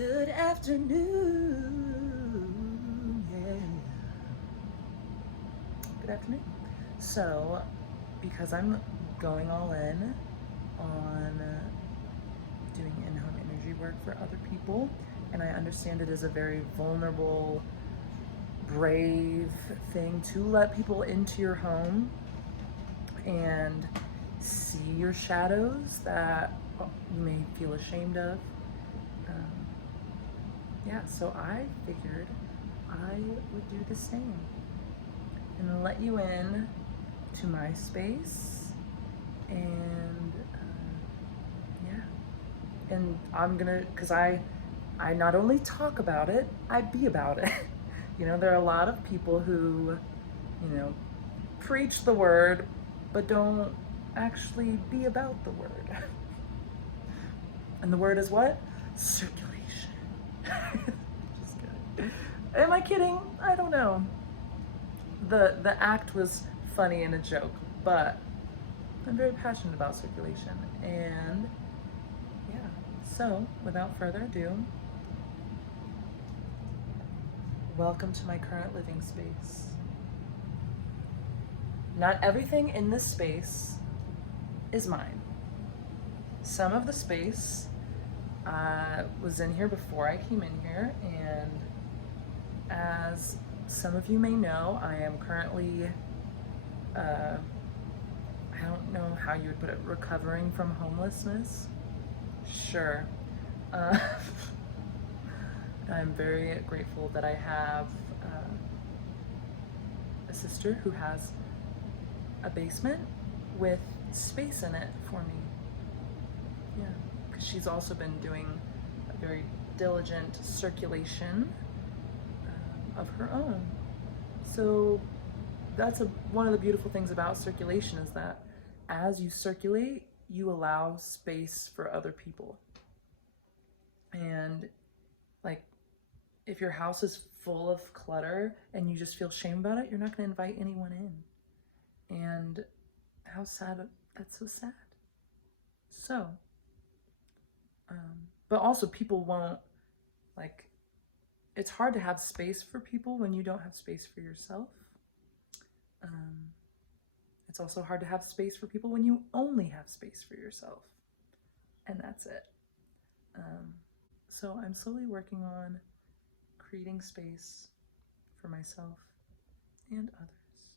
Good afternoon. Yeah. Good afternoon. So, because I'm going all in on doing in-home energy work for other people, and I understand it is a very vulnerable, brave thing to let people into your home and see your shadows that you may feel ashamed of. Yeah, so I figured I would do the same and let you in to my space. And yeah, and I'm gonna, because I not only talk about it, I be about it. There are a lot of people who, preach the word, but don't actually be about the word. And the word is what? Circulation. Just kidding. Am I kidding? I don't know. The act was funny and a joke, but I'm very passionate about circulation. And yeah, so without further ado, welcome to my current living space. Not everything in this space is mine. Some of the space was in here before I came in here, and as some of you may know, I am currently, I don't know how you would put it, recovering from homelessness. Sure. Uh, I'm very grateful that I have a sister who has a basement with space in it for me. Yeah, because she's also been doing a very diligent circulation of her own. So that's one of the beautiful things about circulation is that as you circulate, you allow space for other people. And like, if your house is full of clutter and you just feel shame about it, you're not going to invite anyone in. And how sad, that's so sad. So, but also people won't, like, it's hard to have space for people when you don't have space for yourself. It's also hard to have space for people when you only have space for yourself. And that's it. So I'm slowly working on creating space for myself and others,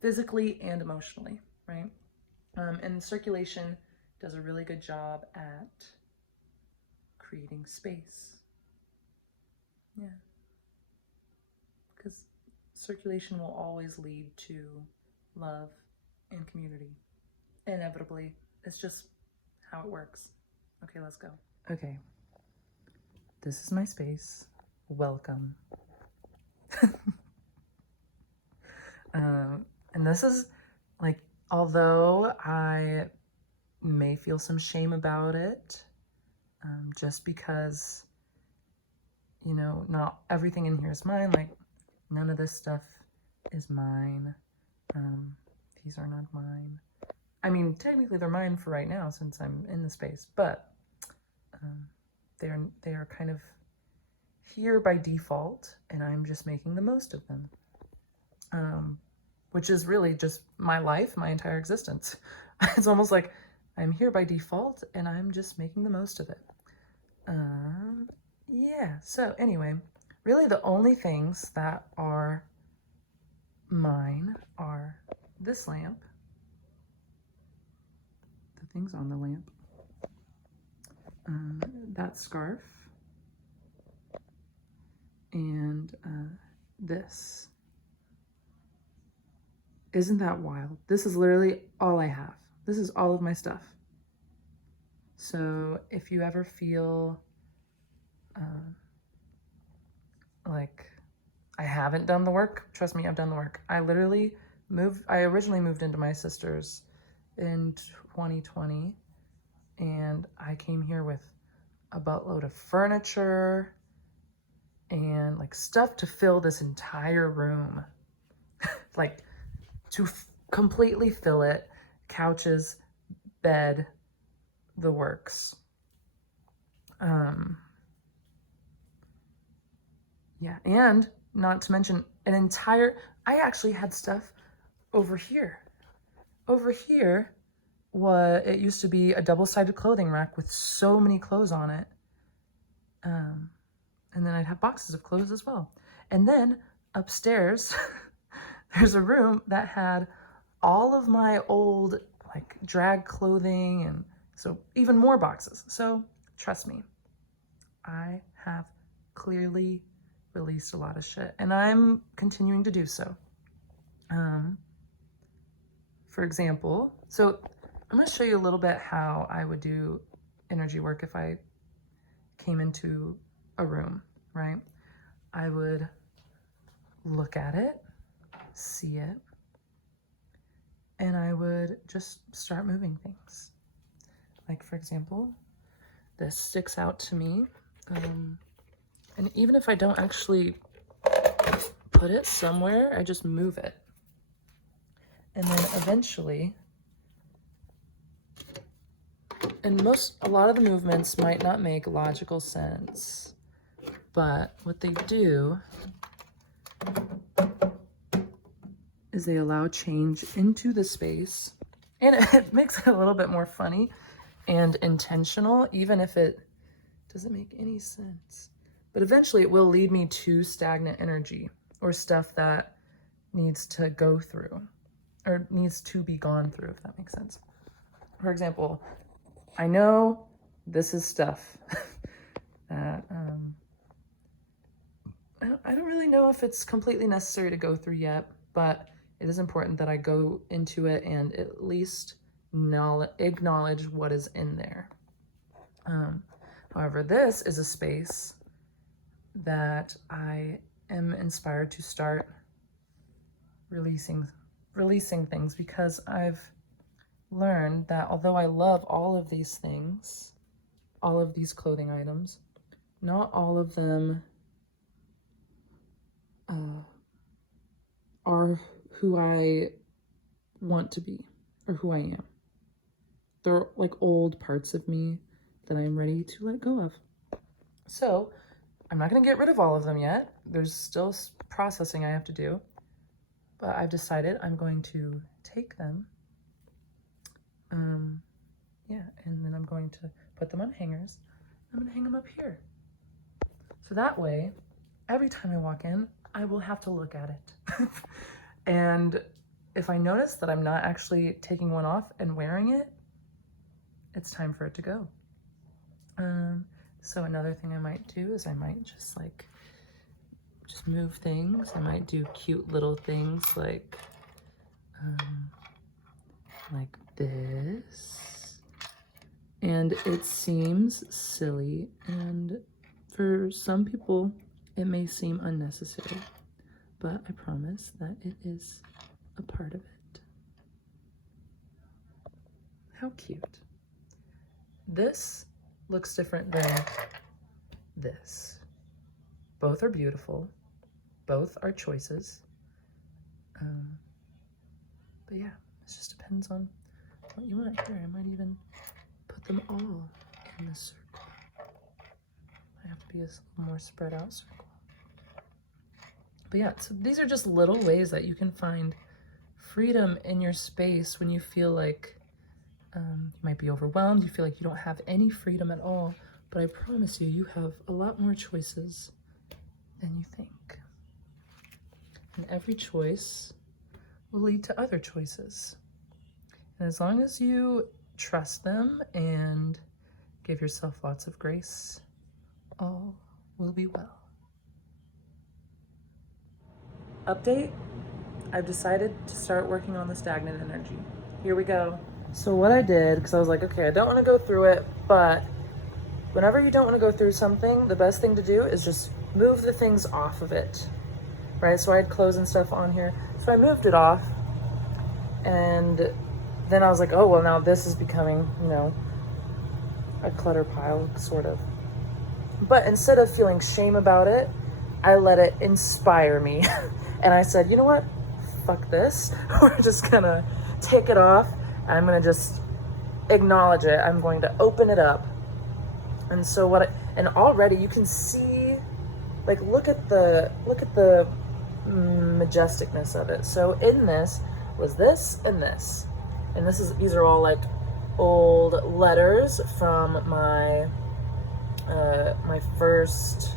physically and emotionally, right? And circulation does a really good job at creating space. Yeah. Because circulation will always lead to love and community. Inevitably. It's just how it works. Okay, let's go. Okay. This is my space. Welcome. And this is like, although I may feel some shame about it, just because, not everything in here is mine. Like, none of this stuff is mine. These are not mine. I mean, technically they're mine for right now since I'm in the space, but they are kind of here by default, and I'm just making the most of them. Which is really just my life, my entire existence. It's almost like I'm here by default, and I'm just making the most of it. Yeah, so anyway, really the only things that are mine are this lamp, the things on the lamp, that scarf, and this. Isn't that wild? This is literally all I have. This is all of my stuff. So if you ever feel like I haven't done the work, trust me, I've done the work. I originally moved into my sister's in 2020, and I came here with a buttload of furniture and like stuff to fill this entire room. Like, to completely fill it, couches, bed, the works. Yeah, and not to mention I actually had stuff over here. Over here, it used to be a double-sided clothing rack with so many clothes on it. And then I'd have boxes of clothes as well. And then upstairs, there's a room that had all of my old like drag clothing, and so even more boxes. So trust me, I have clearly released a lot of shit, and I'm continuing to do so. For example, so I'm going to show you a little bit how I would do energy work if I came into a room, right? I would look at it, see it, and I would just start moving things. Like, for example, this sticks out to me. And even if I don't actually put it somewhere, I just move it. And then eventually, and a lot of the movements might not make logical sense, but what they do is they allow change into the space, and it makes it a little bit more funny and intentional, even if it doesn't make any sense. But eventually it will lead me to stagnant energy or stuff that needs to go through or needs to be gone through, if that makes sense. For example, I know this is stuff that I don't really know if it's completely necessary to go through yet, but it is important that I go into it and at least acknowledge what is in there. However, this is a space that I am inspired to start releasing things, because I've learned that although I love all of these things, all of these clothing items, not all of them are who I want to be or who I am. They're like old parts of me that I'm ready to let go of. So I'm not going to get rid of all of them yet. There's still processing I have to do, but I've decided I'm going to take them. Yeah, and then I'm going to put them on hangers. I'm going to hang them up here. So that way, every time I walk in, I will have to look at it. And if I notice that I'm not actually taking one off and wearing it, it's time for it to go. So another thing I might do is I might just move things. I might do cute little things like this. And it seems silly, and for some people it may seem unnecessary, but I promise that it is a part of it. How cute. This looks different than this. Both are beautiful. Both are choices. But yeah, it just depends on what you want. Here, I might even put them all in the circle. I have to be a little more spread out circle. But yeah, so these are just little ways that you can find freedom in your space when you feel like you might be overwhelmed, you feel like you don't have any freedom at all, but I promise you, you have a lot more choices than you think. And every choice will lead to other choices. And as long as you trust them and give yourself lots of grace, all will be well. Update, I've decided to start working on the stagnant energy. Here we go. So what I did, because I was like, okay, I don't want to go through it, but whenever you don't want to go through something, the best thing to do is just move the things off of it, right? So I had clothes and stuff on here, so I moved it off, and then I was like, oh, well, now this is becoming, a clutter pile, sort of. But instead of feeling shame about it, I let it inspire me. And I said, you know what? Fuck this. We're just gonna take it off. I'm gonna just acknowledge it. I'm going to open it up And so and already you can see, like, look at the majesticness of it. So in this was this and this. And these are all like old letters from my my first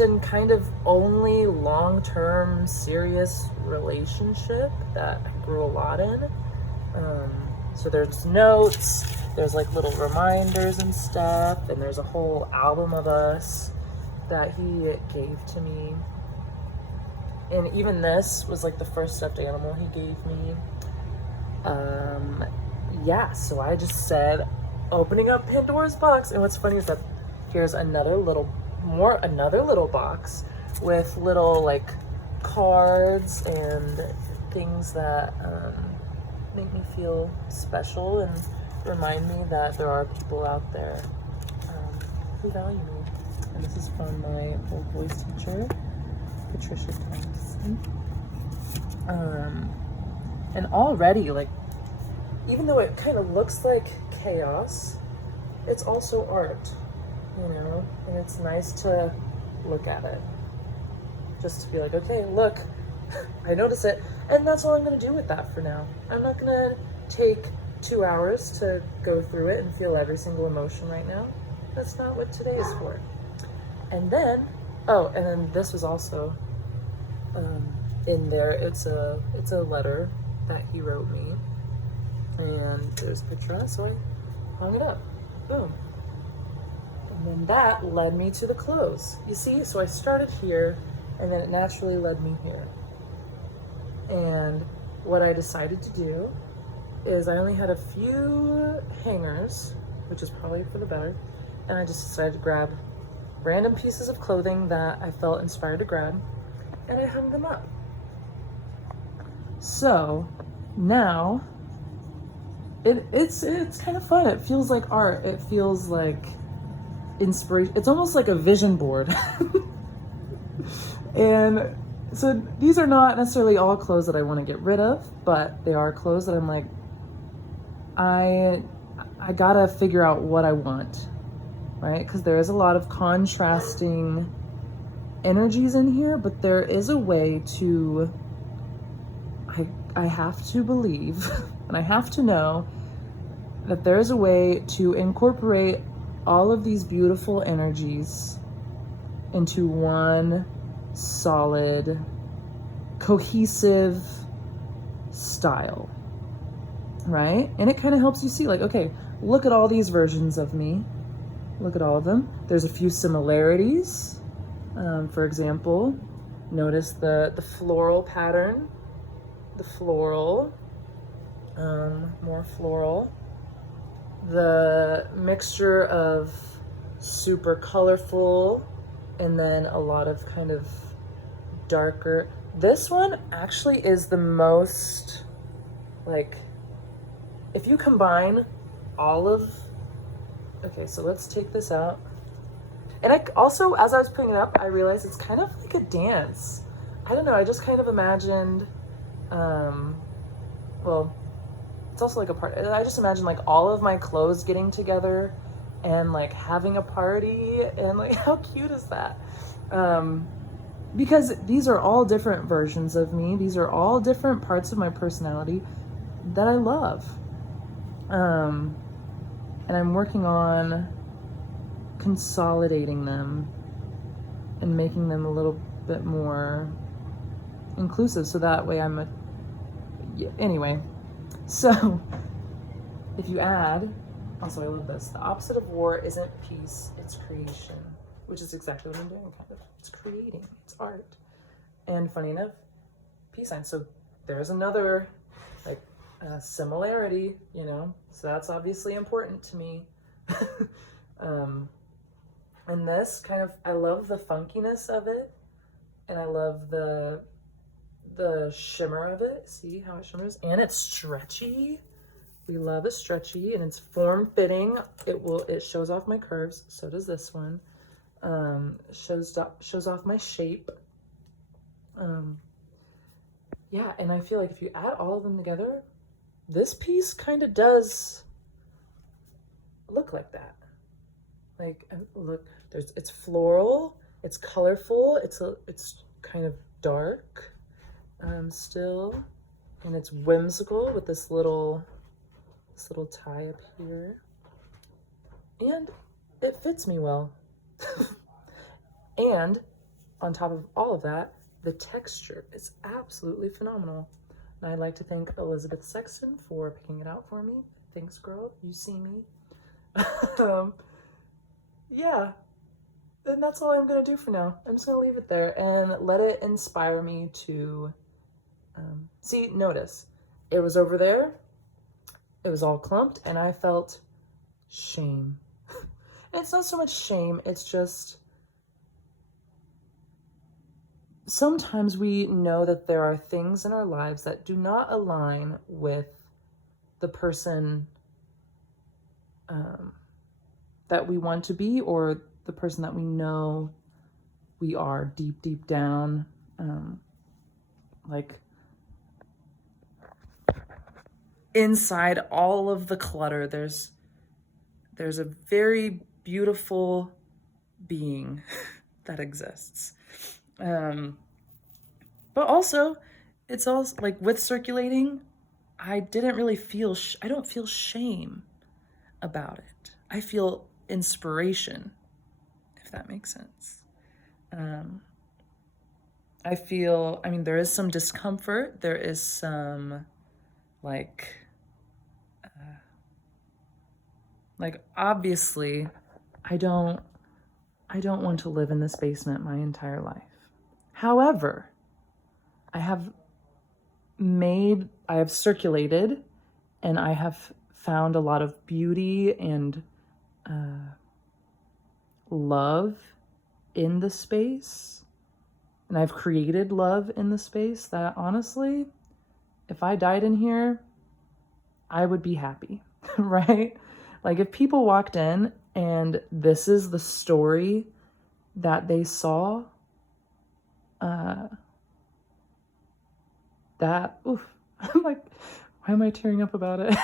and kind of only long-term serious relationship that I grew a lot in. So there's notes, there's like little reminders and stuff, and there's a whole album of us that he gave to me. And even this was like the first stuffed animal he gave me. Yeah, so I just said, opening up Pandora's box. And what's funny is that here's another little box with little like cards and things that make me feel special and remind me that there are people out there who value me. And this is from my old voice teacher, Patricia Thompson. And already, like, even though it kind of looks like chaos, it's also art, you know? And it's nice to look at it. Just to be like, okay, look, I notice it. And that's all I'm gonna do with that for now. I'm not gonna take 2 hours to go through it and feel every single emotion right now. That's not what today is for. And then, and then this was also in there. It's a letter that he wrote me. And there's a picture on it, so I hung it up. Boom. And then that led me to the clothes. You see, so I started here, and then it naturally led me here. And what I decided to do is I only had a few hangers, which is probably for the better, and I just decided to grab random pieces of clothing that I felt inspired to grab, and I hung them up. So now it's kind of fun. It feels like art. It feels like inspiration. It's almost like a vision board. And so these are not necessarily all clothes that I want to get rid of, but they are clothes that I'm like, I gotta figure out what I want, right? Because there is a lot of contrasting energies in here, but there is a way to, I have to believe and I have to know that there is a way to incorporate all of these beautiful energies into one solid, cohesive style, right? And it kind of helps you see, like, okay, look at all these versions of me. Look at all of them. There's a few similarities. For example, notice the floral pattern, the floral, more floral, the mixture of super colorful and then a lot of kind of darker. This one actually is the most, like, if you combine all of, okay, so let's take this out. And I also, as I was putting it up, I realized it's kind of like a dance. I don't know, I just kind of imagined, well, it's also like a part, I just imagined like all of my clothes getting together and like having a party, and like, how cute is that? Because these are all different versions of me. These are all different parts of my personality that I love. And I'm working on consolidating them and making them a little bit more inclusive, so that way anyway. So if you add, also I love this, the opposite of war isn't peace, it's creation, which is exactly what I'm doing, kind of. It's creating, it's art. And funny enough, peace sign. So there's another like similarity, you know, so that's obviously important to me. And this kind of, I love the funkiness of it, and I love the shimmer of it. See how it shimmers? And it's stretchy. We love a stretchy, and it's form-fitting. It shows off my curves. So does this one. Shows off my shape. Yeah, and I feel like if you add all of them together, this piece kind of does look like that. Like, look, it's floral, it's colorful, it's kind of dark, still, and it's whimsical with this little tie up here, and it fits me well. And on top of all of that, the texture is absolutely phenomenal. And I'd like to thank Elizabeth Sexton for picking it out for me. Thanks, girl. You see me. Yeah, and that's all I'm gonna do for now. I'm just gonna leave it there and let it inspire me to see. Notice it was over there, it was all clumped, and I felt shame. And it's not so much shame, it's just sometimes we know that there are things in our lives that do not align with the person that we want to be, or the person that we know we are deep down. Like inside all of the clutter, there's a very beautiful being that exists. But also, it's also like with circulating, I didn't really feel, I don't feel shame about it. I feel inspiration, if that makes sense. I feel, I mean, there is some discomfort. There is some like obviously I don't want to live in this basement my entire life. However, I have circulated, and I have found a lot of beauty and love in the space. And I've created love in the space that honestly, if I died in here, I would be happy, right? Like if people walked in and this is the story that they saw, oof, I'm like, why am I tearing up about it?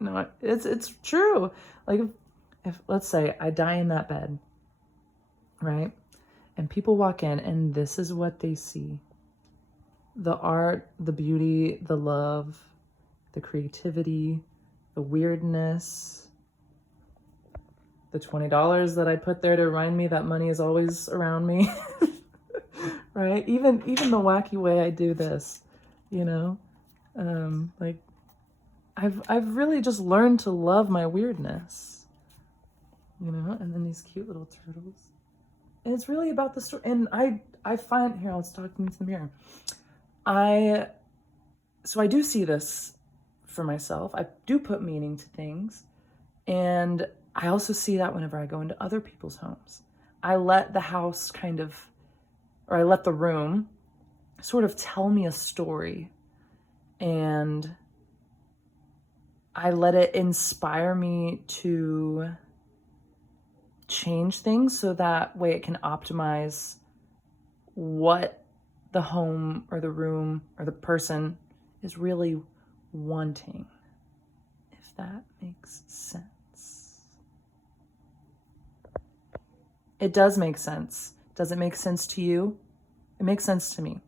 No, it's true. Like if let's say I die in that bed, right? And people walk in and this is what they see. The art, the beauty, the love, the creativity, the weirdness, the $20 that I put there to remind me that money is always around me, right? Even the wacky way I do this, you know, like I've really just learned to love my weirdness, you know. And then these cute little turtles, and it's really about the story. And I find here, I was talking to the mirror. So I do see this for myself. I do put meaning to things. And I also see that whenever I go into other people's homes. I let the house I let the room sort of tell me a story. And I let it inspire me to change things so that way it can optimize what the home or the room or the person is really wanting, if that makes sense. It does make sense. Does it make sense to you? It makes sense to me.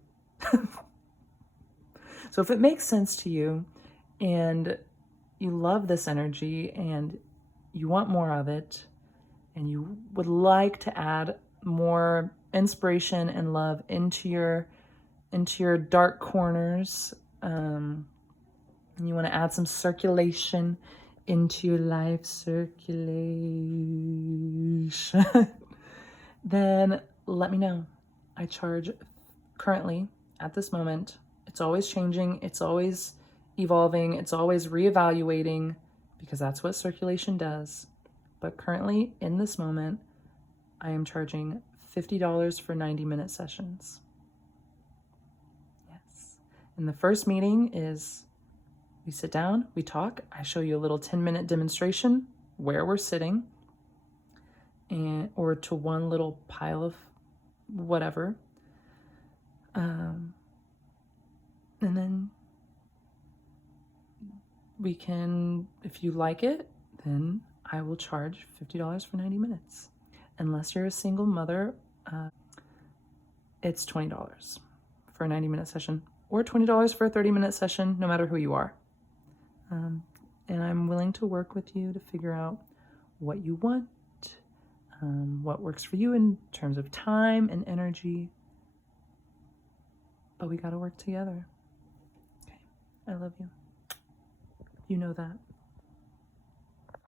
So if it makes sense to you and you love this energy and you want more of it and you would like to add more inspiration and love into your dark corners, and you want to add some circulation into your life, circulation, then let me know. I charge currently at this moment. It's always changing. It's always evolving. It's always reevaluating, because that's what circulation does. But currently in this moment, I am charging $50 for 90-minute sessions. Yes. And the first meeting is we sit down, we talk. I show you a little 10-minute demonstration where we're sitting, or to one little pile of whatever. And then we can, if you like it, then I will charge $50 for 90 minutes. Unless you're a single mother, it's $20 for a 90-minute session, or $20 for a 30-minute session, no matter who you are. And I'm willing to work with you to figure out what you want, what works for you in terms of time and energy. But we got to work together. Okay, I love you. You know that.